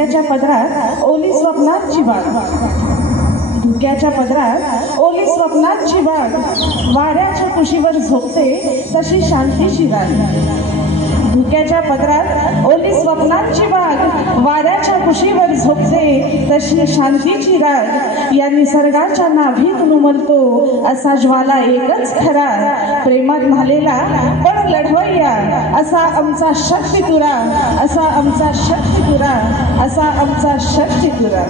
धुक्याच्या पदरात ओली स्वप्नांची बाग, धुक्याच्या पदरात ओली स्वप्नांची बाग, वाऱ्याच्या कुशीवर झोपते तशी शांतीची राग। धुक्याच्या पदरात ओली स्वप्नांची बाग, वाऱ्याच्या कुशीवर झोपते तशी शांतीची राग। या निसर्गाच्या नाभीत उमलतो असा ज्वाला एकच खरा, प्रेमात न्हालेला पण लढवय्या असा आमचा शक्तिपुरा, असा आमचा शक्तिपुरा, असा आमचा शक्तिपुरा।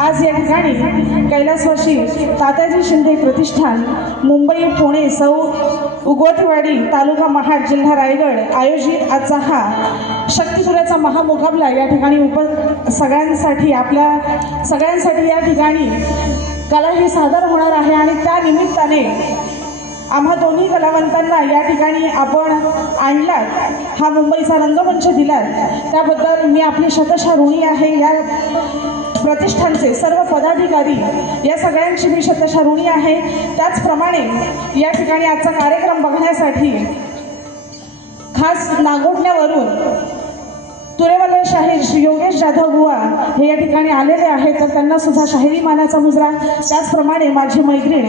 आज या ठिकाणी कैलासवासी तात्याजी शिंदे प्रतिष्ठान मुंबई पुणे सौ उगवतीवाडी तालुका महाड जिल्हा रायगड आयोजित आजचा हा शक्तिपुराचा महामुकाबला या ठिकाणी सगळ्यांसाठी आपल्या सगळ्यांसाठी या ठिकाणी कला ही सादर होणार आहे आणि त्या निमित्ताने आम्हा दोन्ही कलावंतांना या ठिकाणी आपण आणलात, हा मुंबईचा रंगमंच दिलात त्याबद्दल मी आपली शतशः ऋणी आहे। या प्रतिष्ठानचे सर्व पदाधिकारी या सगळ्यांची मी शतशः ऋणी आहे। त्याचप्रमाणे या ठिकाणी आजचा कार्यक्रम बघण्यासाठी खास नागोठण्यावरून तुरेवाले शाहीर श्री योगेश जाधव बुवा हे या ठिकाणी आलेले आहेत, तर त्यांना सुद्धा शाहिरी मानाचा मुजरा. त्याचप्रमाणे माझी मैत्रीण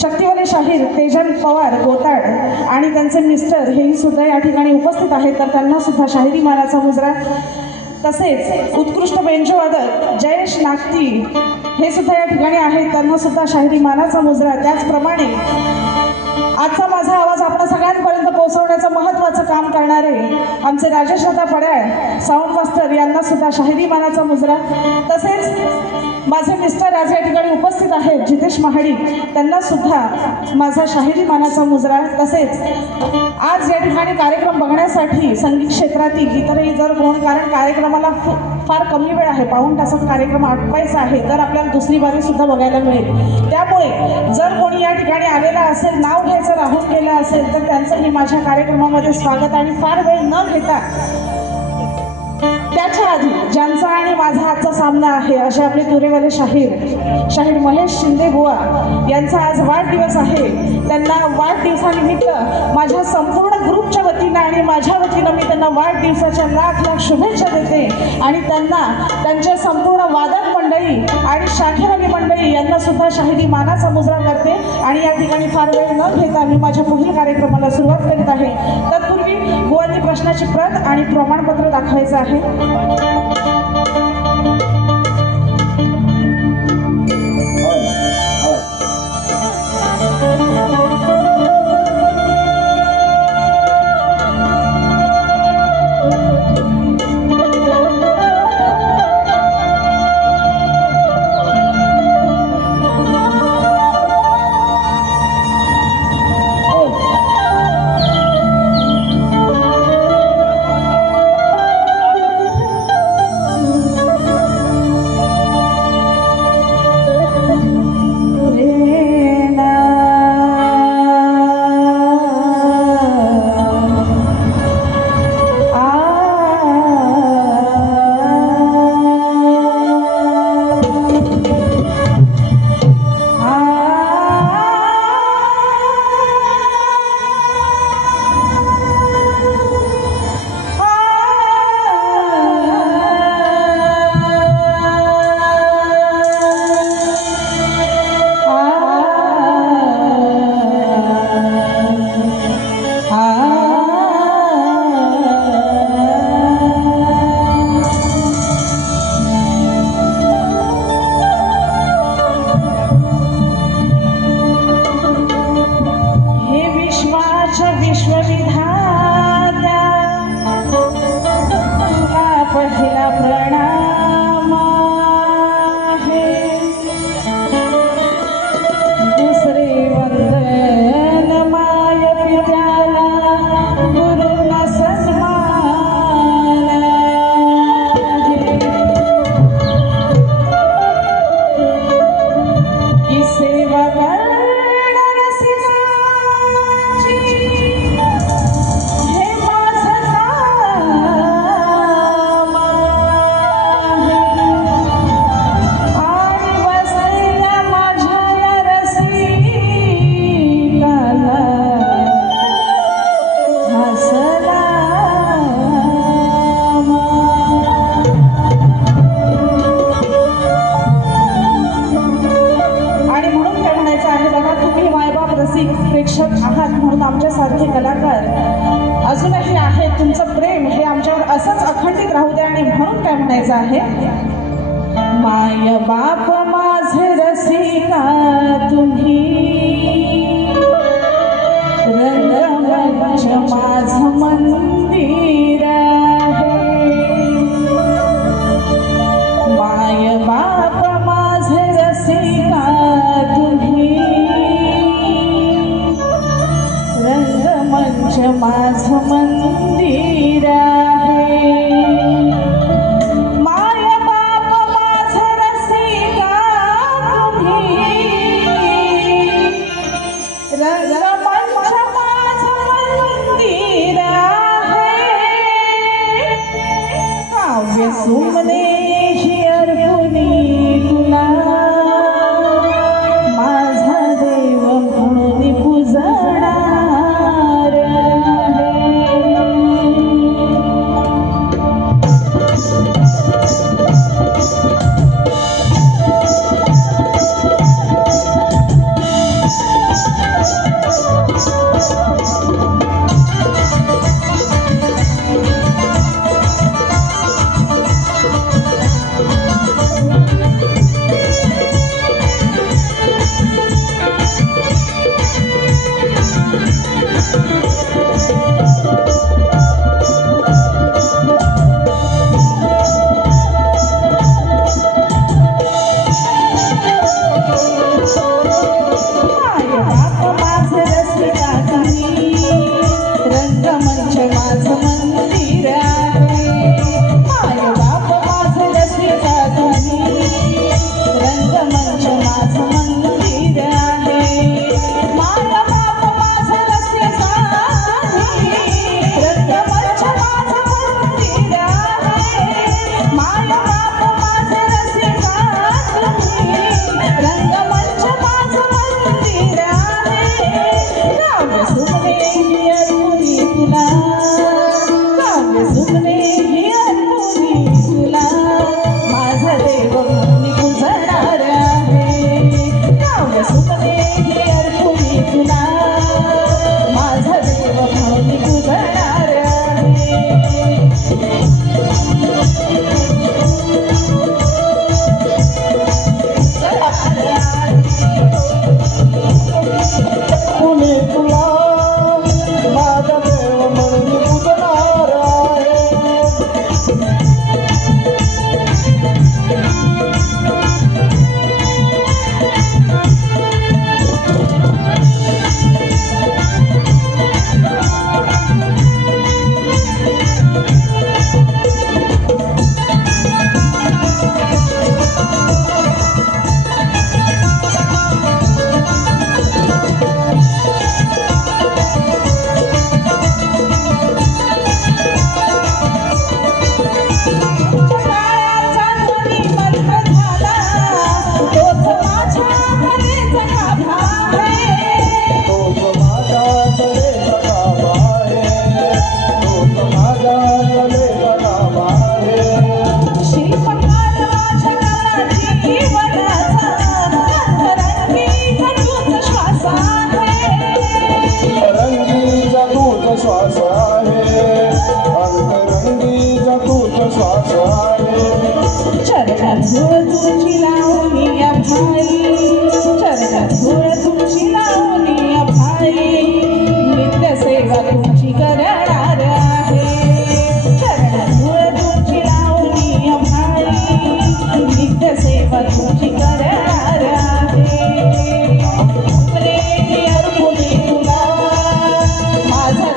शक्तिवाले शाहीर तेजन पवार गोताड आणि त्यांचे मिस्टर हेही सुद्धा या ठिकाणी उपस्थित आहेत, तर त्यांना सुद्धा शाहिरी मानाचा मुजरा. तसेच उत्कृष्ट बेंजोवादक जयेश नागती हे सुद्धा या ठिकाणी आहेत, त्यांना सुद्धा शाहिरी मानाचा मुजरा. त्याचप्रमाणे आजचा माझा आवाज आपण सगळ्यांपर्यंत पोहोचवण्याचं महत्त्वाचं काम करणारे आमचे राजेश दादा पड्याळ साऊंड मास्टर यांना सुद्धा शाहिरी मानाचा मुजरा. तसेच माझे मिस्टर आज या ठिकाणी उपस्थित आहेत जितेश महाडिक, त्यांना सुद्धा माझा शाहिरी मानाचा मुजरा. तसेच आज या ठिकाणी कार्यक्रम बघण्यासाठी संगीत क्षेत्रातील इतरही जर कोण, कारण कार्यक्रमाला फार कमी वेळ आहे, पाऊण तासात कार्यक्रम आटवायचा आहे, तर आपल्याला दुसरी बारी सुद्धा बघायला मिळेल. त्यामुळे जर कोणी या ठिकाणी आलेला असेल, नाव घ्यायचं राहून गेलं असेल, तर त्यांचंही माझ्या कार्यक्रमामध्ये स्वागत. आणि फार वेळ न घेता त्याच्या आधी ज्यांचा आणि माझा आजचा सामना आहे असे आपले तुरेवाले शाहीर महेश शिंदे बुवा यांचा आज वाढदिवस आहे. त्यांना वाढदिवसानिमित्त माझ्या संपूर्ण ग्रुपच्या वतीनं आणि माझ्या वतीनं मी त्यांना वाढदिवसाच्या लाख लाख शुभेच्छा देते. आणि त्यांना त्यांच्या संपूर्ण वादक मंडळी आणि शाखेवाली मंडळी यांना सुद्धा शाहिरी मानाचा मुजरा करते. आणि या ठिकाणी फार वेळ न घेता मी माझ्या पुढील कार्यक्रमाला सुरुवात करीत आहे. तत्पूर्वी बुवांनी प्रश्नाची प्रत आणि प्रमाणपत्र दाखवायचं आहे. प्रेक्षक आहात म्हणून आमच्यासारखे कलाकार अजूनही आहेत. तुमचं प्रेम हे आमच्यावर असंच अखंडित राहू द्या. आणि म्हणून काय म्हणायचं आहे, माय बाप माझे रसिका तुम्ही, रंगमंच माझं मंदिर आहे. माय बाप माझे रसिका तुम्ही, रंगमंच माझं मंदिर आहे. माय बाप माझं रसिका तुम्ही, रंगमंच माझं मंदिर आहे. काव्य सुमने ही अर्पुनी तुला, माझा देव म्हणून पूजणार आहे. ही अर्पुनी तुला काव्य सुमने ही अर्पुनी तुला माझा देव म्हणून पूजणार आहे काव्य सुमने ही अर्पुनी तुला माझा देव म्हणून पूजणार आहे पुणे तुला माझा देव म्हणून पूजणार आहे श्वास आहे अंतरंगीचा तूच श्वास आहे चरणात धूळ तुझी लावणी भाई चरणात धूळ तुझी लावणी भाई नित्य सेवा तुमची करणार आहे चरणात धूळ तुझी लावणी भाई नित्य सेवा तुमची करणार आहे प्रेमी अर्पुनी तुला माझा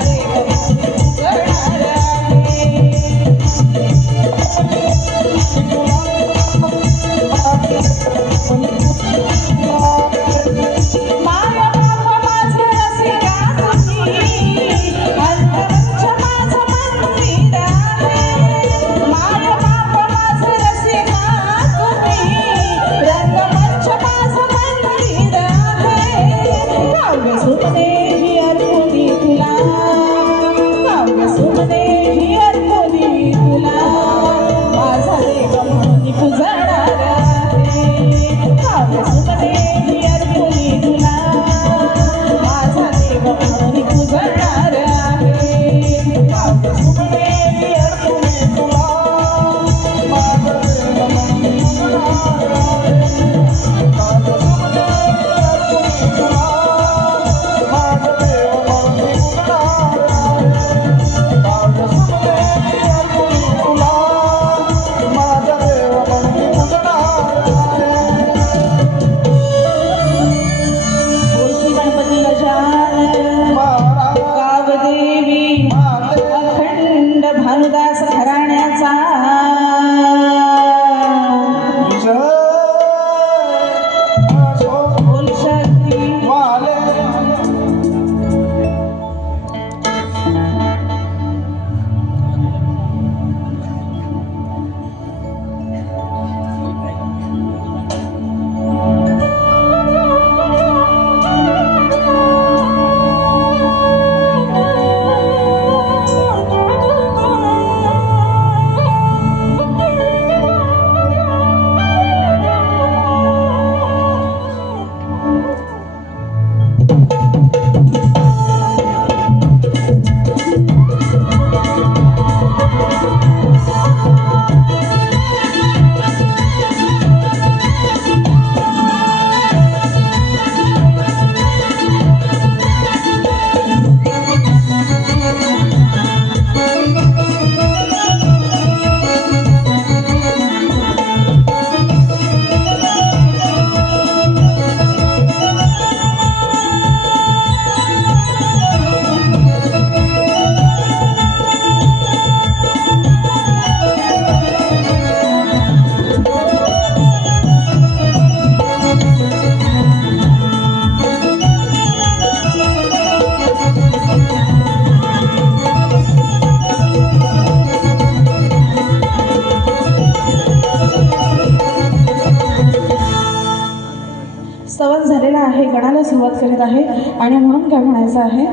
स्तवन झालेला आहे, गणाला सुरुवात करीत आहे आणि म्हणून काय म्हणायचं आहे,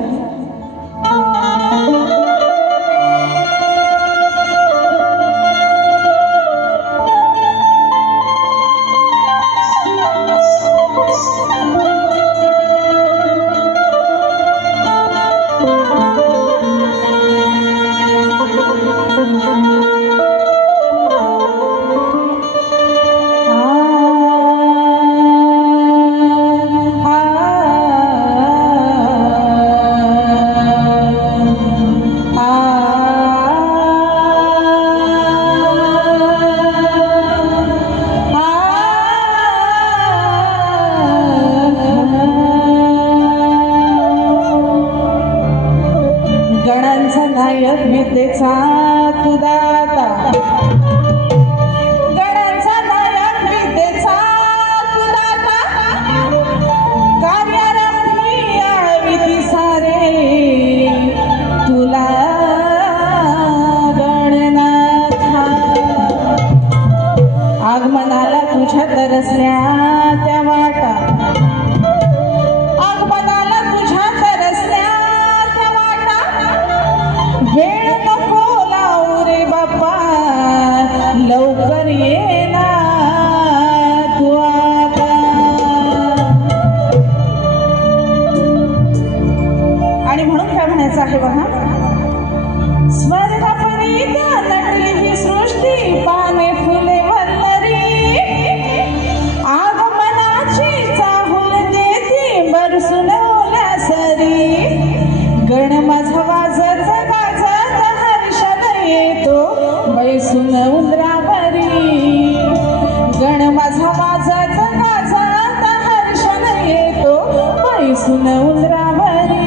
विद्येचा तू दाता गणांचा नायक विद्येचा तू दाता कार्यारंभी विधी सारे तुला गणनाथा आगमनाला तुझ्या तरसल्या त्या वाटा आगमनाला तुझ्या तरसल्या त्या वाटा वेळ नको लावू रे बाप्पा लवकर ये ना तू आता आणि म्हणून काय म्हणायचं आहे बघा स्वर्गपरीत नटली ही सृष्टी पाने फुले वल्लरी आगमनाची चाहूल देती बरसून ओल्यासरी गण माझा वाजत गाजत हर्षद येतो बैसून उंदरावरी गण माझा वाजत गाजत हर्षद येतो बैसून उंदरावरी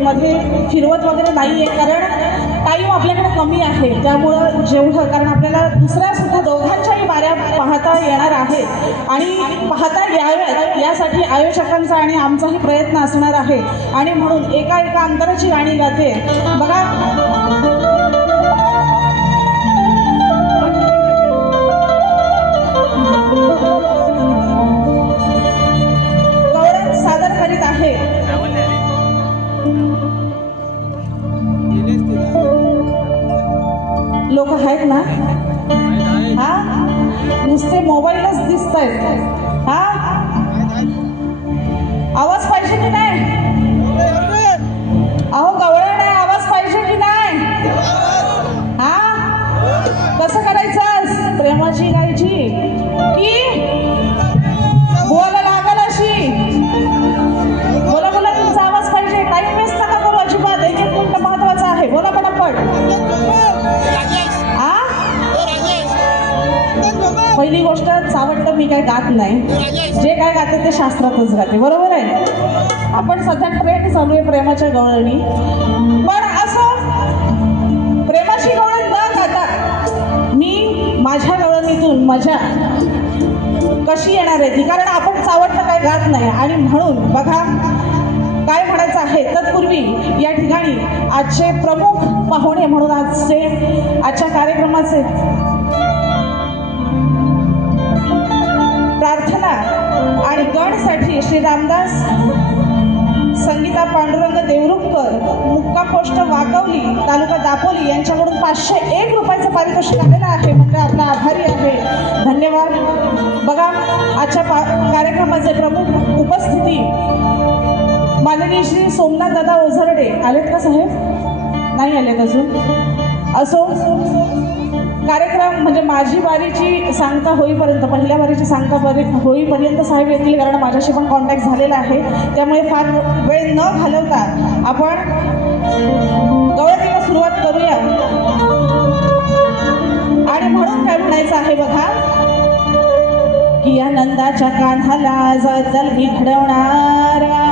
मध्ये फिरवत वगैरे नाही आहे, कारण टाईम आपल्याकडे कमी आहे. त्यामुळं जेवढं, कारण आपल्याला दुसऱ्या सुद्धा दोघांच्याही बाऱ्या पाहता येणार आहेत आणि पाहता याव्यात यासाठी आयोजकांचा आणि आमचाही प्रयत्न असणार आहे. आणि म्हणून एका एका अंतराची गाणी गाते बघा. नुसते मोबाईलच दिसत आहेत. हा आवाज पाहिजे की नाही? अहो गवळण आहे, आवाज पाहिजे की नाही? हा कसं करायचं? प्रेमाची गायची की बोला लागल अशी? बोला बोला, तुमचा आवाज पाहिजे. टाइम वेस्ट नका करू अजिबात. एक एक मिनिट महत्वाचा आहे. बोला पटापट. हा पहिली गोष्ट, चावटलं मी काय गात नाही. जे काय गाते ते शास्त्रातच गाते. बरोबर आहे. आपण सध्या ट्रेंड चालू आहे प्रेमाच्या गवळणी. पण असं प्रेमाची गवळण न गाता मी माझ्या गवळणीतून मजा कशी येणार आहे ती, कारण आपण चावटलं काय गात नाही. आणि म्हणून बघा काय म्हणायचं आहे. तत्पूर्वी या ठिकाणी आजचे प्रमुख पाहुणे म्हणून आजच्या कार्यक्रमाचे प्रार्थना आणि गणसाठी श्री रामदास संगीता पांडुरंग देवरुखकर, मुक्काम पोस्ट वाकवली, तालुका दापोली यांच्याकडून 501 रुपयाचं पारितोषिक आलेलं आहे. म्हणजे आपला आभारी आहे. धन्यवाद. बघा आजच्या कार्यक्रमाचे प्रमुख उपस्थिती माननीय श्री सोमनाथ दादा ओझरडे. आलेत का साहेब? नाही आलेत अजून. असो, कार्यक्रम म्हणजे माझी बारीची सांगता होईपर्यंत, पहिल्या बारीची सांगता होईपर्यंत साहेब येतील, कारण माझ्याशी पण कॉन्टॅक्ट झालेला आहे. त्यामुळे फार वेळ न घालवता आपण गवळणीला सुरुवात करूया. आणि म्हणून काय म्हणायचं आहे बघा की या नंदाच्या कान्हाला जल घडवणारा,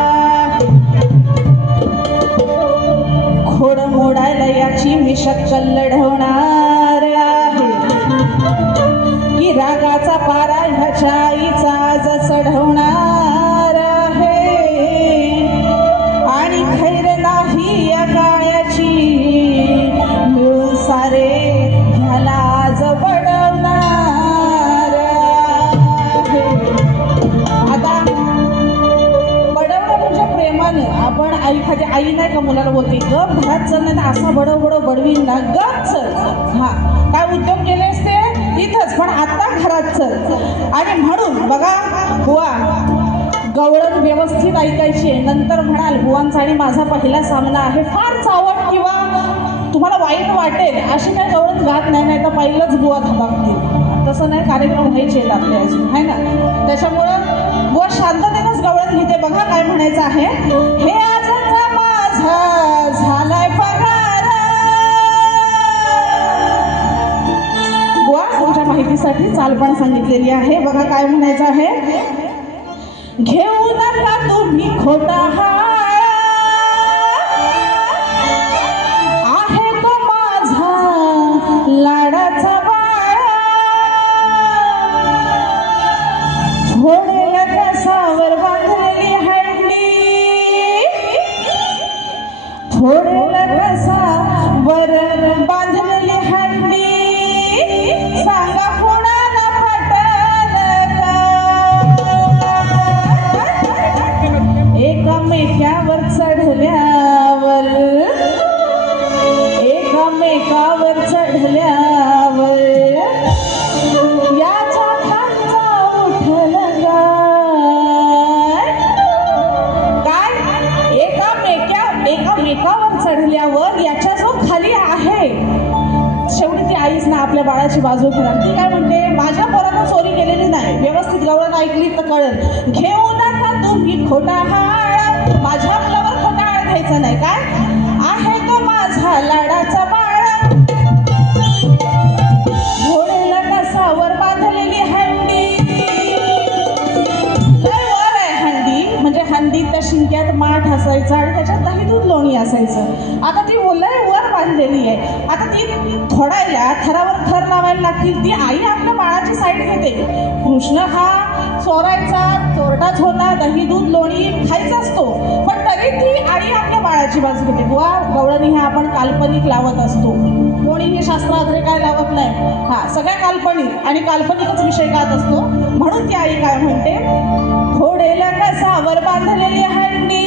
खोड मोडायला याची मी शक्कल लढवणार आहे, की रागाचा पारा ह्याच्या आईचा आज चढवणार आहे, आणि खैर नाही या काळ्याची मिळून सारे ह्याला आज बडवणार आहे. आता बडवणं म्हणजे प्रेमानं. आपण एखादी आई नाही का मुलाला बोलते गप घरात चल, नाही असा बडव बडव बडवीन ना, गप चल. हा काय उद्योग केलेस ते इथंच, पण आता घरात चल. आणि म्हणून बघा बुवा, गवळण व्यवस्थित ऐकायची आहे. नंतर म्हणाल बुवांचा आणि माझा पहिला सामना आहे, फार चावट किंवा तुम्हाला वाईट वाटेल अशी काय गवळण गात नाही, नाही तर पहिलंच बुवा धबाकतील. तसं नाही, कार्यक्रम व्हायचे आहेत आपले अजून, आहे ना. त्याच्यामुळं बुवा शांततेनंच गवळण घेते. बघा काय म्हणायचं आहे. हे आजचा माझा झालाय पगार. बुवा तुमच्या माहितीसाठी चालपण सांगितलेली आहे. बघा काय म्हणायचं आहे. घेऊ नका तुम्ही खोटा हार, आहे तो माझा लाडाचा बाळ, थोडेला कसावर बांधलेली हंडी, थोडेला कसावर बांधलेली हंडी, सांगा कोणाला पटल का, एकामेकावर चढल्यावर, एकामेकावर चढल्यावर याच्या खालचा उठल काय, एकामेकावर चढल्यावर याच्या जो खाली आहे, शेवटी ती आईच ना आपल्या बाळाची बाजू घेणार. ती काय म्हणते, माझ्या पोरानं चोरी केलेली नाही, व्यवस्थित गवळण ऐकली तर कळेल. घेऊ नका तुम्ही खोटा हाळ, माझ्या मुलावर खोटा हाळ घ्यायचा नाही. काय आहे तो माझा लाडाचा बाळ, घोडेला कसावर बांधलेली हंडी. काय वर आहे हंडी, म्हणजे हंडीत त्या शिंक्यात माठ असायचा आणि त्याच्यात दही दूध लोणी असायचं. आता ती लय वर बांधलेली आहे. आता ती थोडायला थरावर थर लावायला लागतील. ती आई आपल्या बाळाची साईड घेते. कृष्ण हा चोरायचा, चोरटाच होता, दही दूध लोणी खायचा असतो, पण तरी ती आई आपल्या बाळाची बाजू घेते. बुवा गवळणी हा आपण काल्पनिक लावत असतो, कोणीही शास्त्राद्रे काय लावत नाही. हा सगळ्या काल्पनिक आणि काल्पनिकच विषय गात असतो. म्हणून ती आई काय म्हणते, घोडेला कसावर बांधलेली हंडी,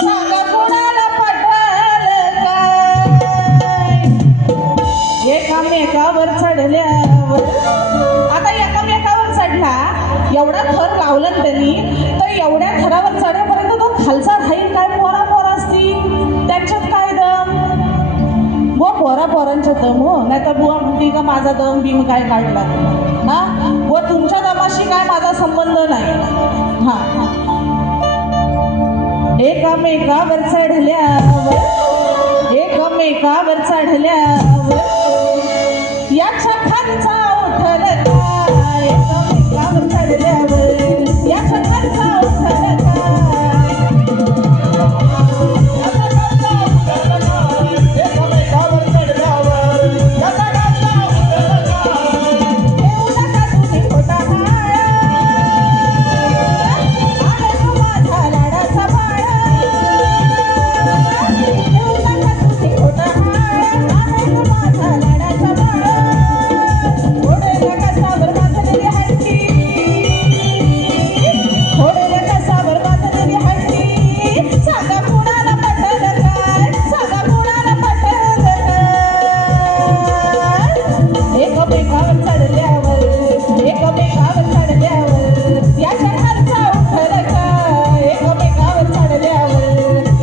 सांगा कोणाला पटल काय, एकामेकावर चढल्यावर. आता या एवढा थर लावला ना त्यांनी, तर एवढ्या थरावर चढेपर्यंत तो खालचा राहील काय? पोरा पोरा असतील त्यांच्यात काय दम? व पोरा पोरांच्या दम हो, नाही तर बुवा म्हणते का माझा दम बिम काय काढला हा, व तुमच्या दमाशी काय माझा संबंध नाही हा. एकमेकावर चढल्यावर याच्या खालचा उठल काय? एकमेकावर चढल्यावर याच्या खालचा उठल काय? एकमेकावर चढल्यावर याचा खालचा उठल काय? येऊ नका तुम्ही खोटा हाळ, आळस माझा लाडाचा बाळ. येऊ नका तुम्ही खोटा हाळ, आळस माझा लाडाचा बाळ. ओढेल्या कसावर बांधलेली हंडी, ओढेल्या कसावर बांधलेली हंडी. सांगा कुणाला पटल काय? सांगा कुणाला पटल काय? एकमेकावर चढल्यावर याच्या खालचा उठल काय? एकमेकावर चढल्यावर याच्या खालचा उठल काय? एकमेकावर चढल्यावर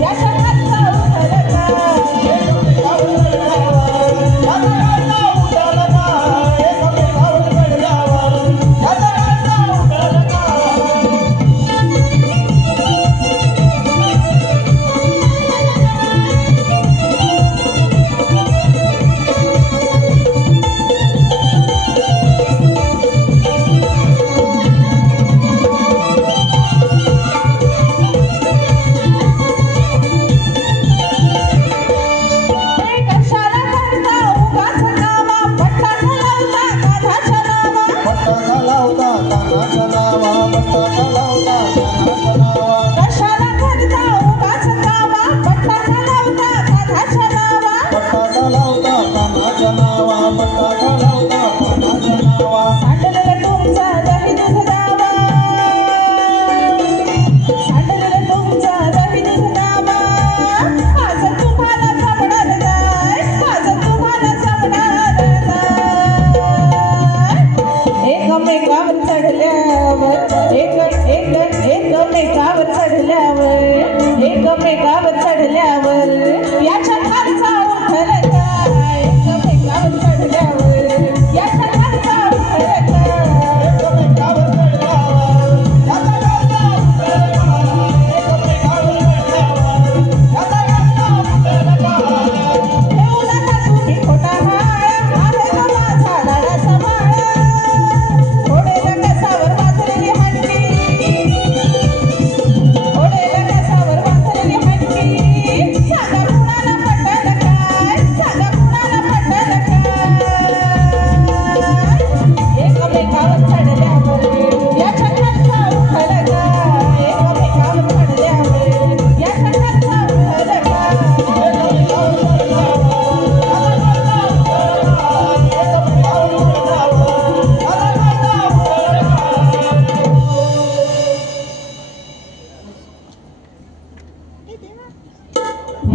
याचा खालचा उठल काय? एकमेकावर चढल्यावर याचा खालचा उठल काय? कशाला करता उगाच नावा, पट्टा घालवता कानाच्या नावा. पट्टा लावता कानाच्या नावा, पट्टा लावता कानाच्या नावा. कशाला करता उगाच नावा, पट्टा घालवता कानाच्या नावा. पट्टा लावता कानाच्या नावा, पट्टा लावता कानाच्या नावा. सांडलेलं तुमचा दही दूध दावा, सांडलेलं तुमचा दही दूध दावा. आज तुम्हाला जमणार नाही, आज तुम्हाला जमणार नाही. एकमेकावर चढल्यावर एकमेकावर चढल्यावर याच्या खालचा उठल काय? एकमेकावर चढल्यावर याच्या खालचा उठल काय? एकमेकावर चढल्यावर याचा खालचा उठल काय? एकमेकावर चढल्यावर याचा खालचा उठल काय? येऊ नका तुम्ही खोटा हाळ, आहे हा माझा लाडाचा बाळ. ओढेल्या कसावर बांधलेली हंडी, ओढेल्या कसावर बांधलेली हंडी. सांगा कुणाला पटल काय? सांगा कुणाला पटल काय? एकमेकावर चढल्यावर याच्या खालचा उठल काय? एकमेकावर चढल्यावर याच्या खालचा उठल काय? एकमेकावर चढल्यावर याचा खालचा उठल काय? एकमेकावर चढल्यावर याचा खालचा उठल काय?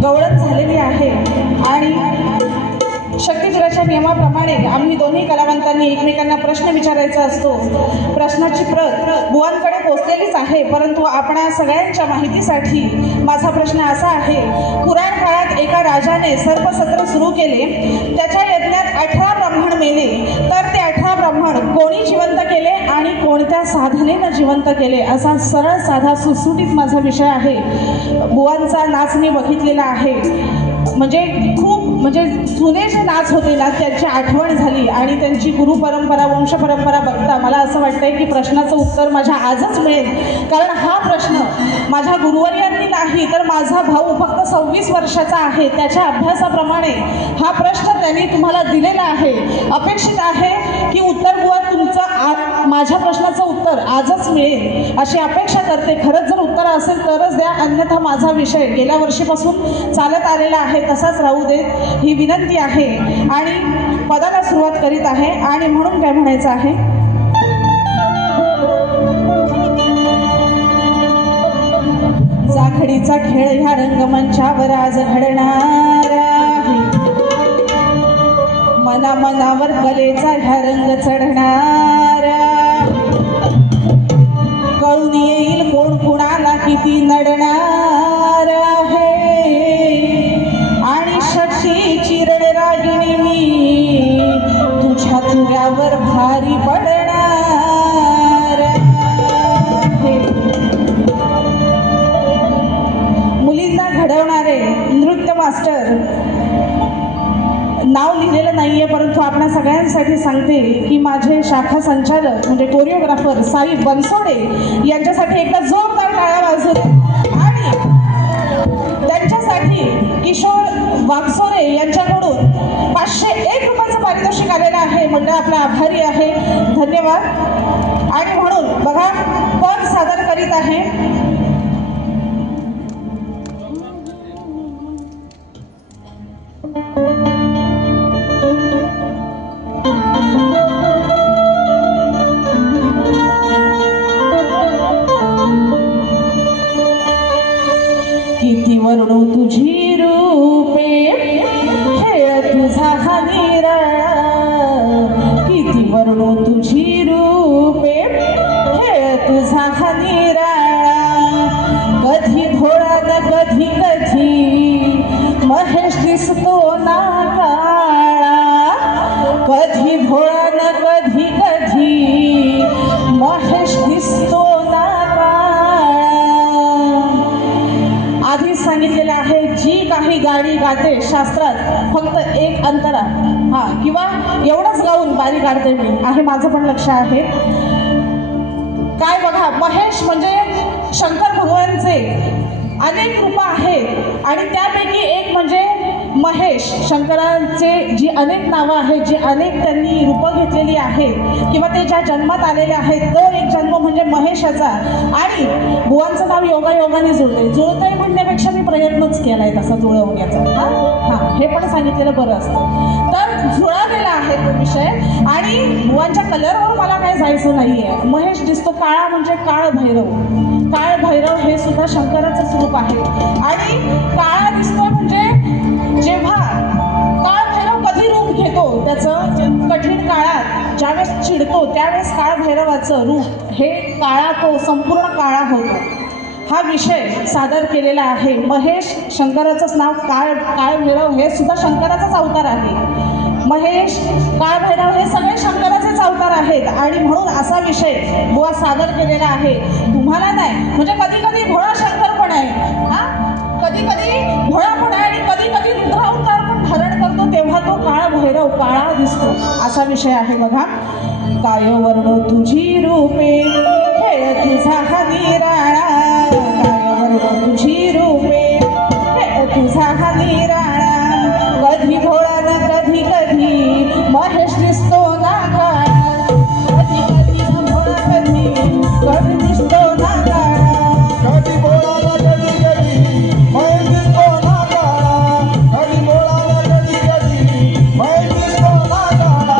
गवळण झालेली आहे आणि शक्तिजुराच्या नियमाप्रमाणे आम्ही दोन्ही कलावंतांनी एकमेकांना प्रश्न विचारायचा असतो. प्रश्नाची प्रत बुवांकडे पोचलेलीच आहे, परंतु आपणा सगळ्यांच्या माहितीसाठी माझा प्रश्न असा आहे. पुराण काळात एका राजाने सर्पसत्र सुरू केले. त्याच्या यज्ञात 18 ब्राह्मण मेले. तर ते 18 ब्राह्मण कोणी जिवंत केले आणि कोणत्या साधनेनं जिवंत केले, असा सरळ साधा सुटसुटीत माझा विषय आहे. बुवांचा नाच मी बघितलेला आहे. म्हणजे जुने जे नाच होते ना त्यांची आठवण झाली आणि त्यांची गुरुपरंपरा वंशपरंपरा बघता मला असं वाटतंय की प्रश्नाचं उत्तर माझ्या आजच मिळेल. कारण हा प्रश्न माझ्या गुरुवर्यांनी नाही तर माझा भाऊ फक्त 26 वर्षाचा आहे, त्याच्या अभ्यासाप्रमाणे हा प्रश्न त्यांनी तुम्हाला दिलेला आहे. अपेक्षित आहे की उत्तर बुवा तुमचं माझ्या प्रश्नाचं उत्तर आजच मिळेल अशी अपेक्षा करते. खरंच जर उत्तर असेल तरच द्या, अन्यथा माझा विषय गेल्या वर्षीपासून चालत आलेला आहे तसाच राहू देत ही विनंती आहे. आणि पदाला सुरुवात करीत आहे आणि म्हणून काय म्हणायचं आहे. जाखडीचा खेळ ह्या रंगमंचावर आज घडणार आहे. मनावर कलेचा ह्या रंग चढणार. किती नडणार आहे आणि शक्तीची रणरागिणी मी तुझ्या तुऱ्यावर भारी पडणार आहे. मुलींना घडवणारे नृत्य मास्टर नाव लिहिलेलं नाहीये, परंतु आपल्या सगळ्यांसाठी सांगते की माझे शाखा संचालक म्हणजे कोरिओग्राफर साई बनसोडे यांच्यासाठी एकदा जोरदार टाळ्या वाजू दे. आणि त्यांच्यासाठी किशोर वागसोरे यांच्याकडून 501 रुपयाचं पारितोषिक आलेलं आहे. मंडळ आपला आभारी आहे, धन्यवाद. आणि म्हणून बघा पद सादर करीत आहे किती वर्णू तुझी रूपे खेळ तुझा हा निराळा. किती वर्णू तुझी रूपे खेळ तुझा हा निराळा. कधी भोळा न कधी कधी महेश दिसतो ना काळा. कधी भोळा न कधी कधी महेश दिसतो ना काळा. आधीच सांगितलेलं आहे जी काही गाणी गाते शास्त्रात फक्त एक अंतरा किंवा एवढंच गाऊन बारी काढते मी आहे, माझं पण लक्ष आहे. काय बघा, महेश म्हणजे शंकर भगवानचे अनेक रूपं आहेत आणि त्यापैकी एक म्हणजे महेश. शंकरांचे जी अनेक नावं आहेत, जी अनेक त्यांनी रूपं घेतलेली आहेत किंवा ते ज्या जन्मात आलेले आहेत, तो एक जन्म म्हणजे महेशाचा. आणि बुवांचं नाव योगायोगाने जुळतंय म्हणण्यापेक्षा मी प्रयत्नच केला आहे तसा जुळवण्याचा. हे पण सांगितलेलं बरं असतं. तर जुळालेला आहे तो विषय आणि बुवांच्या कलरवर मला काय जायचं नाही आहे. महेश दिसतो काळा म्हणजे काळ भैरव. काळ भैरव हे सुद्धा शंकराचं स्वरूप आहे. आणि काळा दिसतो म्हणजे जेव्हा काळ भैरव कधी रूप घेतो त्याचं कठीण काळात ज्यावेळेस चिडतो त्यावेळेस काळ भैरवाचं रूप हे काळा तो संपूर्ण काळा होतो. हा विषय सादर केलेला आहे. महेश शंकराचंच नाव. काळ भैरव हे सुद्धा शंकराचाच अवतार आहे. महेश काळ भैरव हे सगळे शंकराचेच अवतार आहेत आणि म्हणून असा विषय बुवा सादर केलेला आहे. तुम्हाला नाही म्हणजे कधी कधी भोळा शंकर पण आहे, कधी कधी भोळा पण आहे आणि कधी कधी रुद्रावतार पण धारण करतो, तेव्हा तो काळ भैरव काळा दिसतो. असा विषय आहे बघा. काय वर्णो तुझी रूपे खेळ तुझा हा निराळा. काय वर्णो तुझी रूपे खेळ तुझा हा निराळा. कधी भोळा न कधी कधी महेश दिसतो ना काळा. कधी कधी भोळा कधी दिसतो ना काळा. कधी भोळा न कधी कधी महेश दिसतो ना काळा. कधी भोळा न कधी कधी महेश दिसतो ना काळा.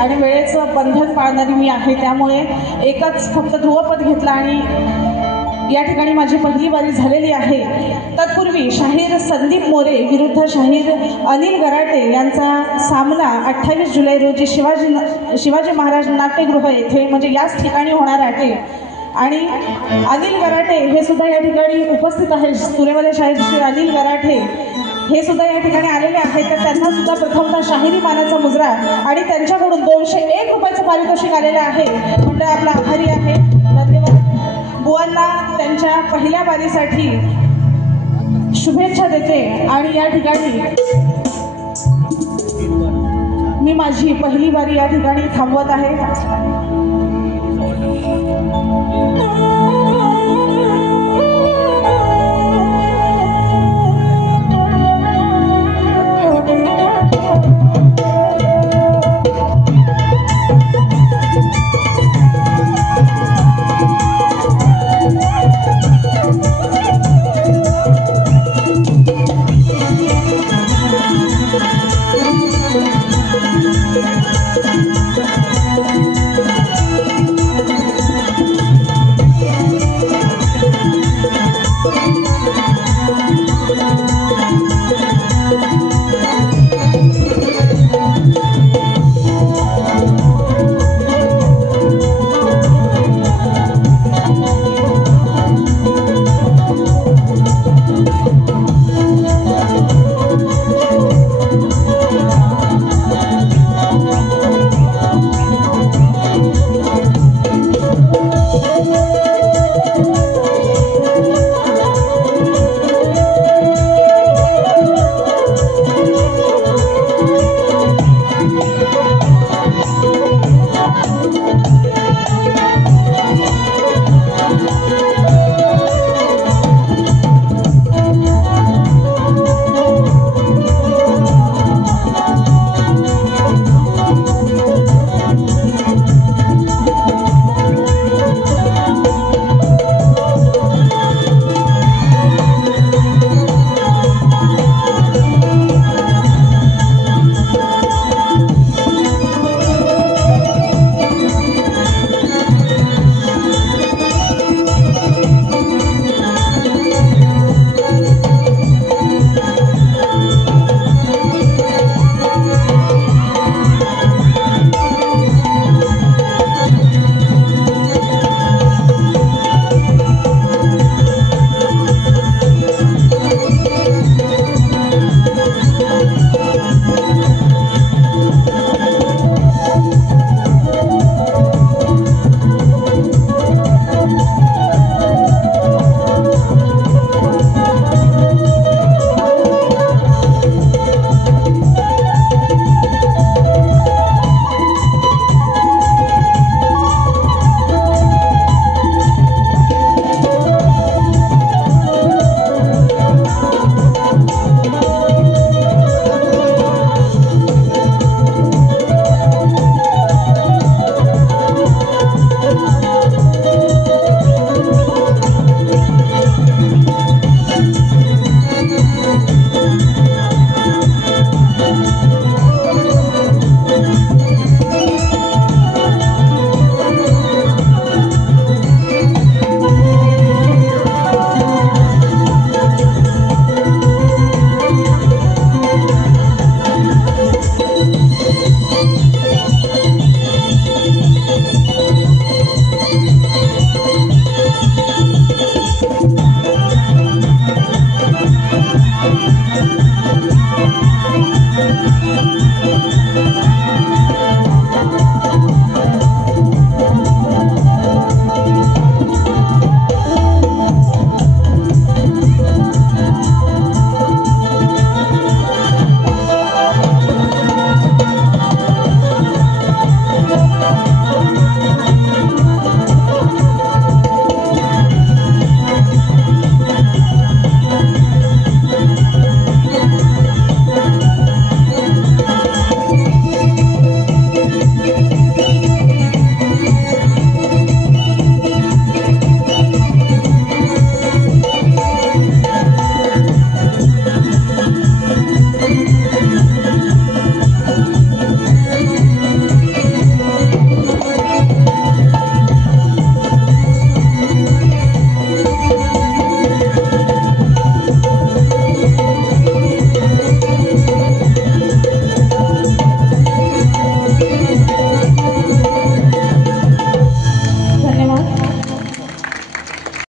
आणि वेळेचं बंधन पाळणारी मी आहे, त्यामुळे एकच फक्त ध्रुवपद घेतला आणि या ठिकाणी माझी पहिली बारी झालेली आहे. तत्पूर्वी शाहीर संदीप मोरे विरुद्ध शाहीर अनिल गराटे यांचा सामना 28 जुलै रोजी शिवाजी महाराज नाट्यगृह येथे म्हणजे याच ठिकाणी होणार आहे. आणि अनिल गराटे हे सुद्धा या ठिकाणी उपस्थित आहेत. तुरेवाले शाहीर श्री अनिल गराटे हे सुद्धा या ठिकाणी आलेले आहेत. तर त्यांना सुद्धा प्रथमतः शाहिरी मानाचा मुजरा आणि त्यांच्याकडून 201 रुपयाचं पारितोषिक आलेलं आहे. मंडळ आपला आभारी आहे, धन्यवाद. बुवांना त्यांच्या पहिल्या बारीसाठी शुभेच्छा देते आणि या ठिकाणी मी माझी पहिली बारी या ठिकाणी थांबवत आहे.